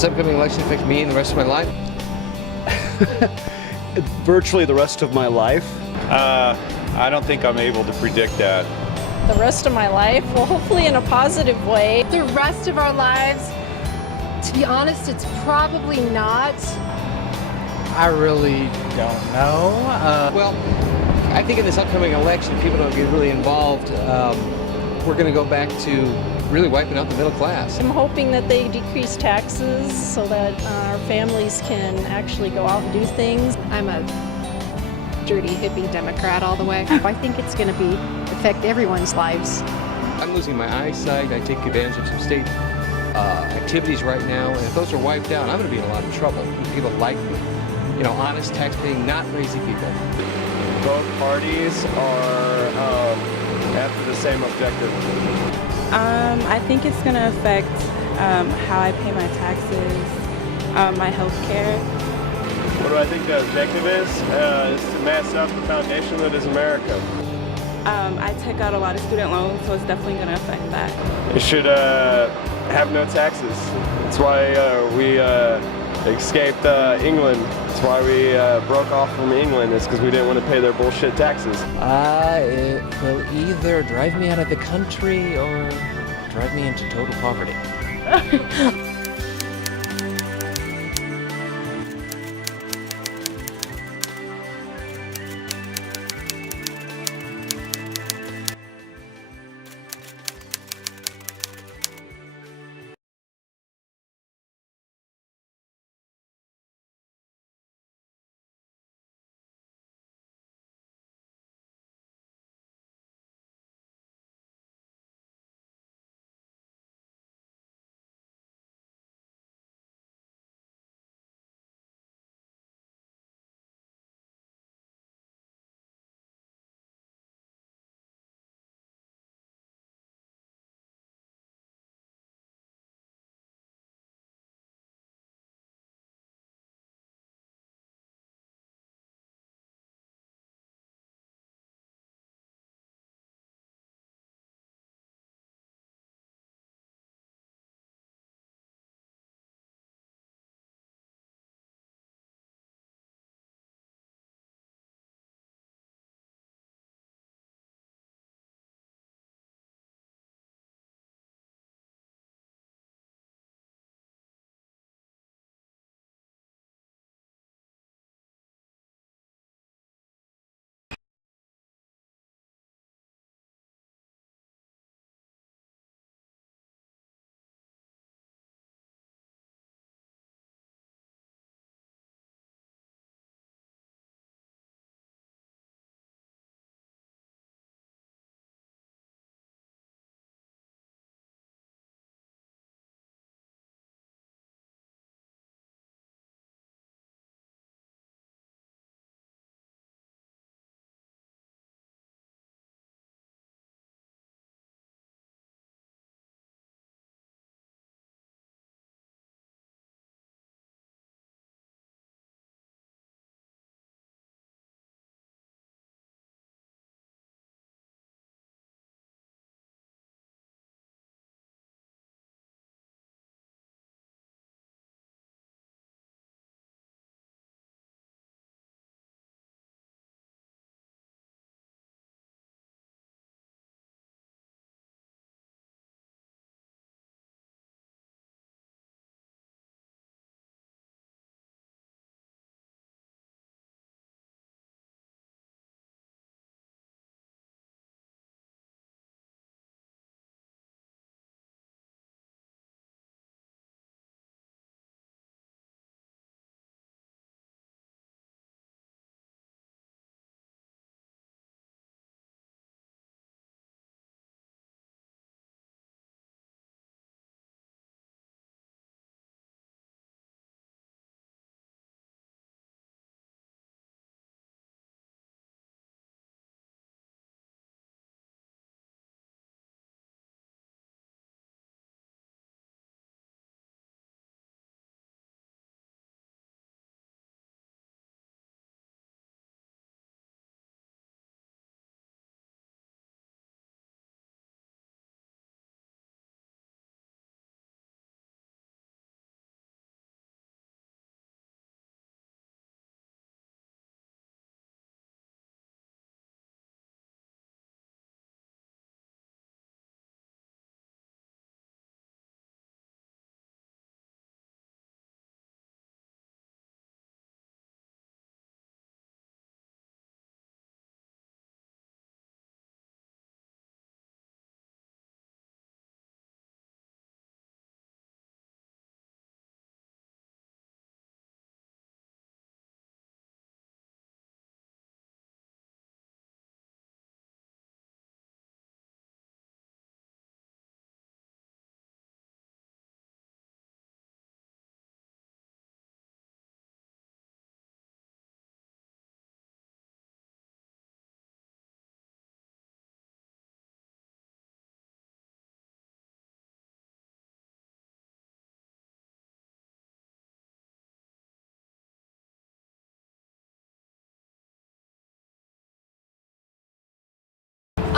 this upcoming election affect me and the rest of my life? Virtually the rest of my life. I don't think I'm able to predict that. The rest of my life? Well, hopefully in a positive way. The rest of our lives, to be honest, it's probably not. I really don't know. Well, I think in this upcoming election, if people don't get really involved, we're going to go back to really wiping out the middle class. I'm hoping that they decrease taxes so that our families can actually go out and do things. I'm a dirty hippie Democrat all the way. I think it's going to affect everyone's lives. I'm losing my eyesight. I take advantage of some state activities right now, and if those are wiped out, I'm going to be in a lot of trouble. People like me. You know, honest, tax-paying, not lazy people. Both parties are after the same objective. I think it's going to affect how I pay my taxes, my health care. What do I think the objective is? Is to mess up the foundation that is America. I took out a lot of student loans, so it's definitely going to affect that. It should have no taxes. That's why we escaped England. That's why we broke off from England, is because we didn't want to pay their bullshit taxes. It will either drive me out of the country or drive me into total poverty.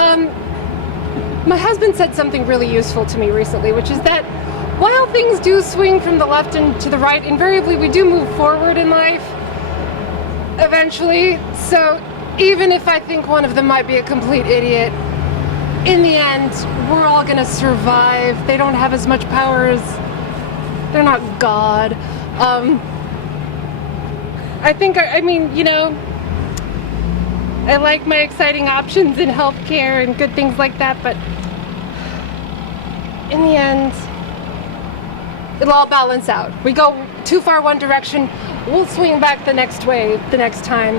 My husband said something really useful to me recently, which is that while things do swing from the left and to the right, invariably we do move forward in life eventually. So even if I think one of them might be a complete idiot, in the end, we're all gonna survive. They don't have as much power as... They're not God. I mean, you know, I like my exciting options in healthcare and good things like that, but in the end, it'll all balance out. We go too far one direction, we'll swing back the next way the next time,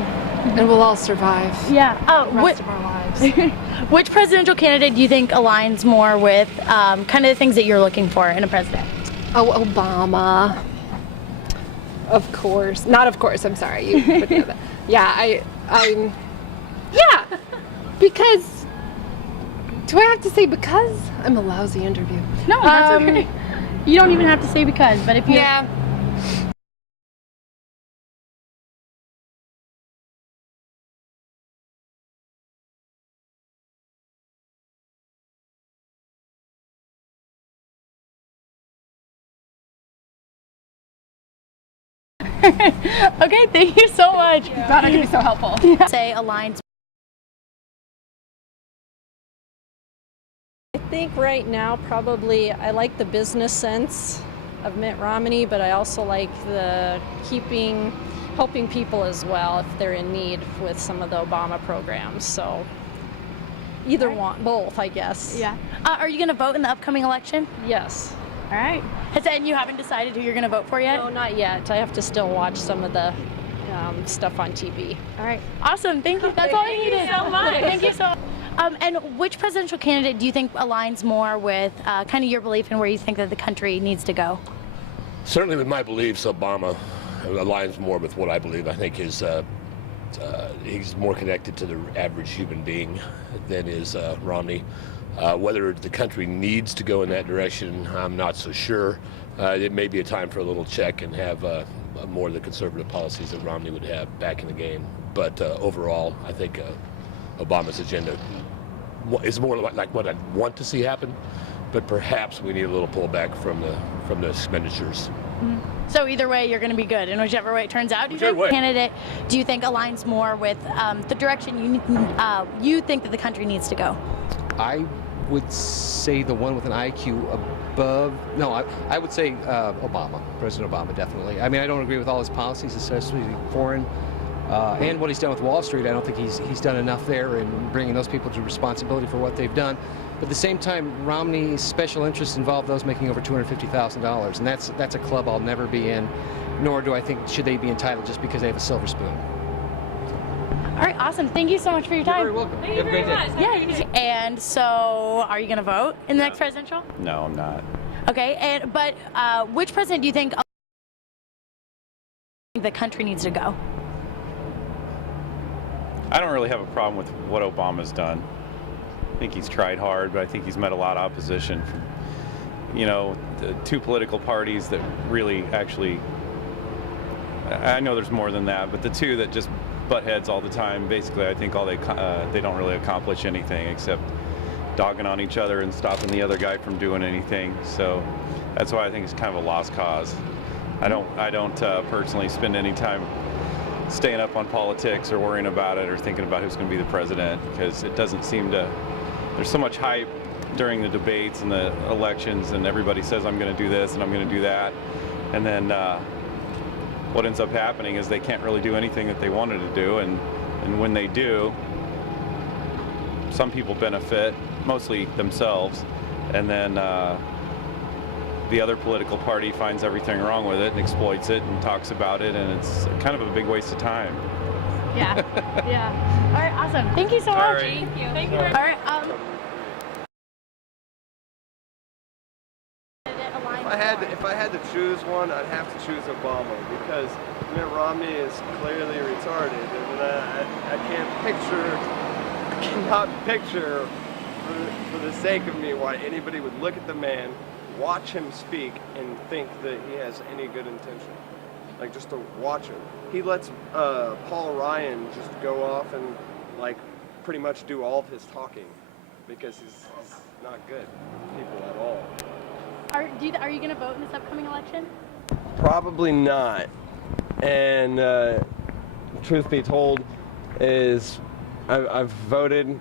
and we'll all survive. Yeah. The rest of our lives. Which presidential candidate do you think aligns more with kind of the things that you're looking for in a president? Oh, Obama. Of course. Not of course, I'm sorry. You put me on that. Yeah, yeah. Because, do I have to say because? I'm a lousy interview. No, that's okay. You don't even have to say because, but if you... Yeah. Okay, thank you so much. Glad I can be so helpful. Yeah. Say aligns. I think right now probably I like the business sense of Mitt Romney, but I also like the helping people as well if they're in need with some of the Obama programs. So either one, both, I guess. Yeah. Are you going to vote in the upcoming election? Yes. All right. And you haven't decided who you're going to vote for yet? No, not yet. I have to still watch some of the stuff on TV. All right. Awesome. Thank you. That's all I needed. Thank you so much. Thank you so much. And which presidential candidate do you think aligns more with kind of your belief in where you think that the country needs to go? Certainly with my beliefs, Obama aligns more with what I believe. I think he's more connected to the average human being than is Romney. Whether the country needs to go in that direction, I'm not so sure. It may be a time for a little check and have more of the conservative policies that Romney would have back in the game. But overall, I think Obama's agenda is more like what I want to see happen. But perhaps we need a little pullback from the expenditures. Mm-hmm. So either way, you're going to be good, and whichever way it turns out. Candidate, do you think aligns more with the direction you think that the country needs to go? I would say the one with an IQ above. No, I would say Obama, President Obama, definitely. I mean, I don't agree with all his policies, especially foreign, and what he's done with Wall Street. I don't think he's done enough there in bringing those people to responsibility for what they've done. But at the same time, Romney's special interests involve those making over $250,000, and that's a club I'll never be in, nor do I think should they be entitled just because they have a silver spoon. All right, awesome. Thank you so much for your time. You're very welcome. Thank you very much. Yeah. And so, are you going to vote in the next presidential? No, I'm not. Okay, but which president do you think the country needs to go? I don't really have a problem with what Obama's done. I think he's tried hard, but I think he's met a lot of opposition from, the two political parties that really actually, I know there's more than that, but the two that just butt heads all the time, basically I think they don't really accomplish anything except dogging on each other and stopping the other guy from doing anything. So that's why I think it's kind of a lost cause. I don't personally spend any time staying up on politics or worrying about it or thinking about who's going to be the president, because it doesn't seem to, there's so much hype during the debates and the elections, and everybody says I'm going to do this and I'm going to do that, and then what ends up happening is they can't really do anything that they wanted to do, and when they do, some people benefit, mostly themselves, and then the other political party finds everything wrong with it and exploits it and talks about it, and it's kind of a big waste of time. Yeah, yeah. All right, awesome. Thank you so much. Right. Thank you. Thank you. All right. If I had to choose one, I'd have to choose Obama, because Mitt Romney is clearly retarded, and I cannot picture for the sake of me why anybody would look at the man, watch him speak, and think that he has any good intention. Like, just to watch him. He lets Paul Ryan just go off and, like, pretty much do all of his talking. because he's not good for people at all. Are you going to vote in this upcoming election? Probably not. And truth be told, is I've voted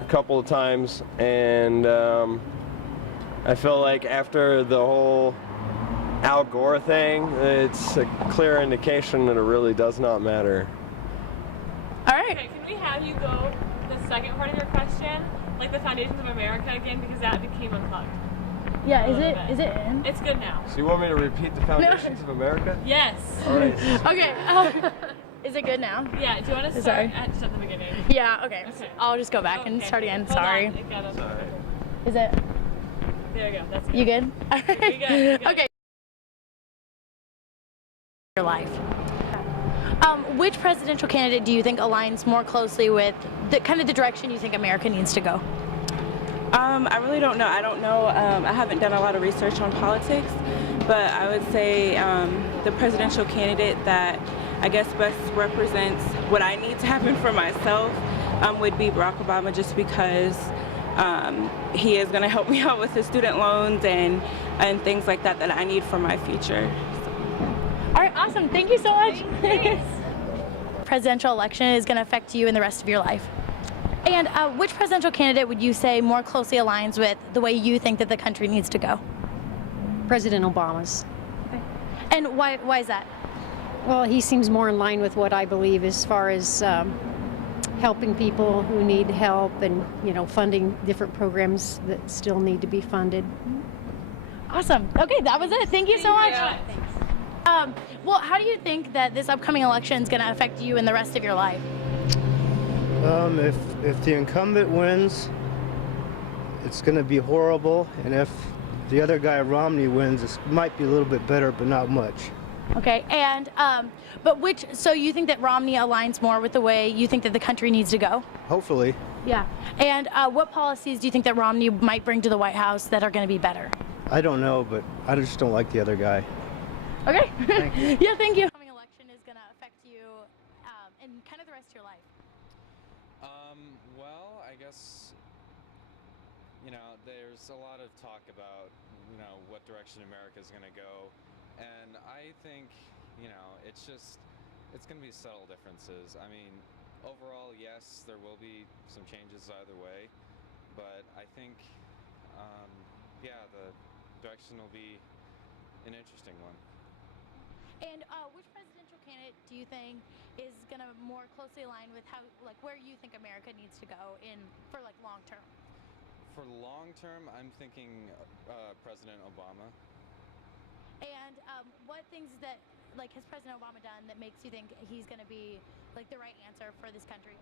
a couple of times, and I feel like after the whole Al Gore thing, it's a clear indication that it really does not matter. All right. Okay, can we have you go the second part of your question, like the foundations of America again, because that became unplugged. Yeah, is it in? It's good now. So you want me to repeat the foundations of America? Yes. All right. Okay. Is it good now? Yeah, do you want to start at the beginning? Yeah, okay. I'll just go back and start again. Sorry. Is it? There you go. That's good. You good? All right. You're good. Okay. Your life. Which presidential candidate do you think aligns more closely with the kind of the direction you think America needs to go? I really don't know. I don't know. I haven't done a lot of research on politics, but I would say the presidential candidate that I guess best represents what I need to happen for myself would be Barack Obama, just because he is going to help me out with the student loans and things like that I need for my future. All right, awesome. Thank you so much. Presidential election is going to affect you in the rest of your life. And which presidential candidate would you say more closely aligns with the way you think that the country needs to go? President Obama's. Okay. And why is that? Well, he seems more in line with what I believe as far as helping people who need help and, funding different programs that still need to be funded. Awesome. Okay, that was it. Thank you so much. Well, how do you think that this upcoming election is going to affect you in the rest of your life? If the incumbent wins, it's going to be horrible, and if the other guy, Romney, wins, it might be a little bit better, but not much. Okay, and so you think that Romney aligns more with the way you think that the country needs to go? Hopefully. Yeah. And what policies do you think that Romney might bring to the White House that are going to be better? I don't know, but I just don't like the other guy. Okay. Thank you. Yeah, thank you. The upcoming election is going to affect you and kind of the rest of your life. Well, I guess, there's a lot of talk about, what direction America is going to go. And I think, it's going to be subtle differences. I mean, overall, yes, there will be some changes either way. But I think, the direction will be an interesting one. And which presidential candidate do you think is going to more closely align with where you think America needs to go for long term? For long term, I'm thinking President Obama. And what things has President Obama done that makes you think he's going to be the right answer for this country?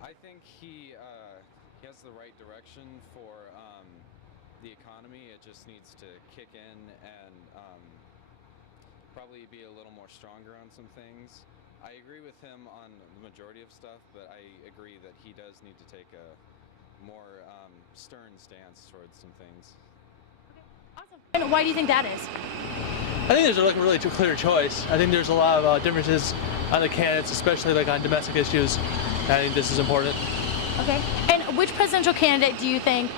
I think he has the right direction for the economy. It just needs to kick in and probably be a little more stronger on some things. I agree with him on the majority of stuff, but I agree that he does need to take a more stern stance towards some things. Okay, awesome. And why do you think that is? I think there's a really clear choice. I think there's a lot of differences on the candidates, especially on domestic issues. I think this is important. Okay. And which presidential candidate do you think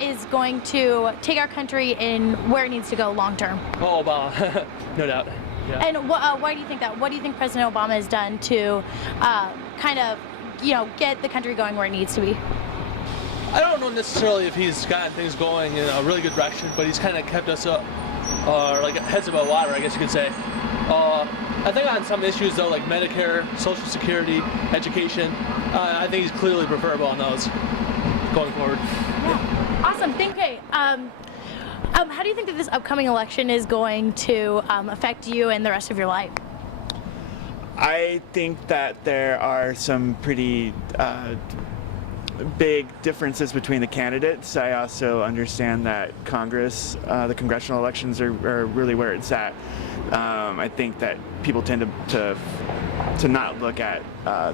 is going to take our country in where it needs to go long term? Oh, Obama, no doubt. Yeah. And why do you think that? What do you think President Obama has done to get the country going where it needs to be? I don't know necessarily if he's gotten things going in a really good direction, but he's kind of kept us up, heads above water, I guess you could say. I think on some issues though, like Medicare, Social Security, education, I think he's clearly preferable on those going forward. Yeah. Awesome. Thank you. How do you think that this upcoming election is going to affect you and the rest of your life? I think that there are some pretty big differences between the candidates. I also understand that Congress, the congressional elections are really where it's at. I think that people tend to not look at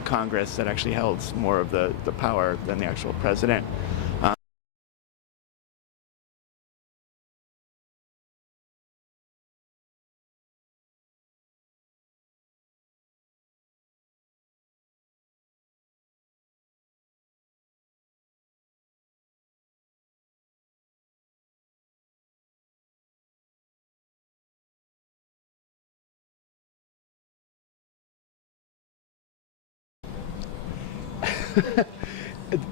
Congress that actually holds more of the power than the actual president.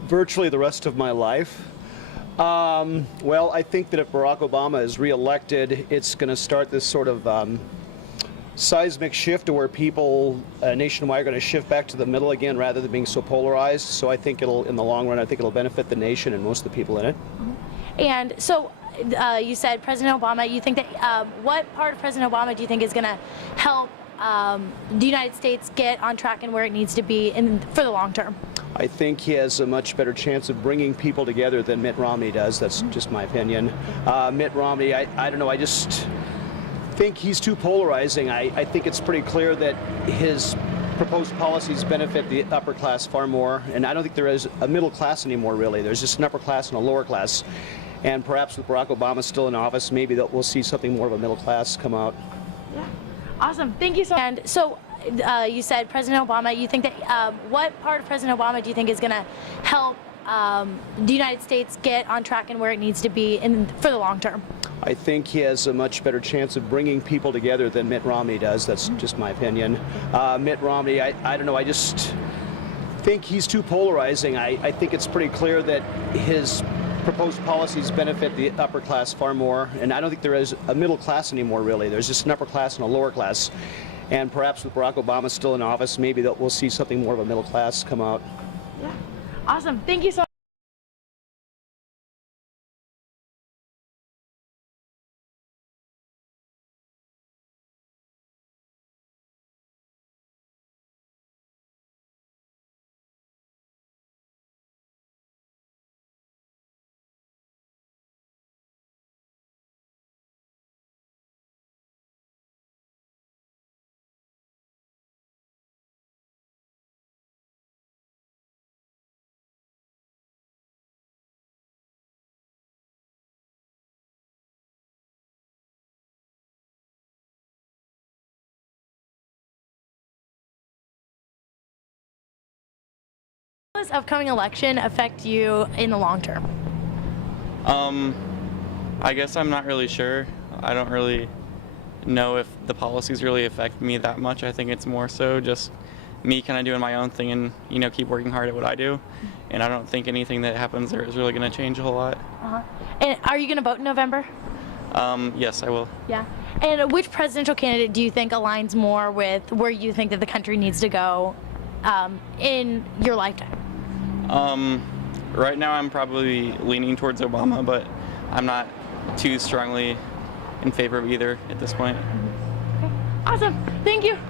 virtually the rest of my life. Well, I think that if Barack Obama is reelected, it's going to start this sort of seismic shift to where people nationwide are going to shift back to the middle again rather than being so polarized. So I think it'll, in the long run, I think it'll benefit the nation and most of the people in it. And so you said President Obama, you think that, what part of President Obama do you think is going to help the United States get on track and where it needs to be for the long term? I think he has a much better chance of bringing people together than Mitt Romney does. That's just my opinion. Mitt Romney, I don't know, I just think he's too polarizing. I think it's pretty clear that his proposed policies benefit the upper class far more, and I don't think there is a middle class anymore, really. There's just an upper class and a lower class. And perhaps with Barack Obama still in office, maybe that we'll see something more of a middle class come out. Yeah. Awesome. Thank you so much. And so you said President Obama, you think that, what part of President Obama do you think is going to help the United States get on track and where it needs to be for the long term? I think he has a much better chance of bringing people together than Mitt Romney does. That's just my opinion. Mitt Romney, I don't know, I just think he's too polarizing. I think it's pretty clear that his proposed policies benefit the upper class far more, and I don't think there is a middle class anymore, really. There's just an upper class and a lower class. And perhaps with Barack Obama still in office, maybe that we'll see something more of a middle class come out. Yeah. Awesome. Thank you so much. How does upcoming election affect you in the long term? I guess I'm not really sure. I don't really know if the policies really affect me that much. I think it's more so just me kind of doing my own thing and, you know, keep working hard at what I do. And I don't think anything that happens there is really going to change a whole lot. And are you going to vote in November? Yes, I will. Yeah. And which presidential candidate do you think aligns more with where you think that the country needs to go in your lifetime? Right now I'm probably leaning towards Obama, but I'm not too strongly in favor of either at this point. Okay. Awesome. Thank you.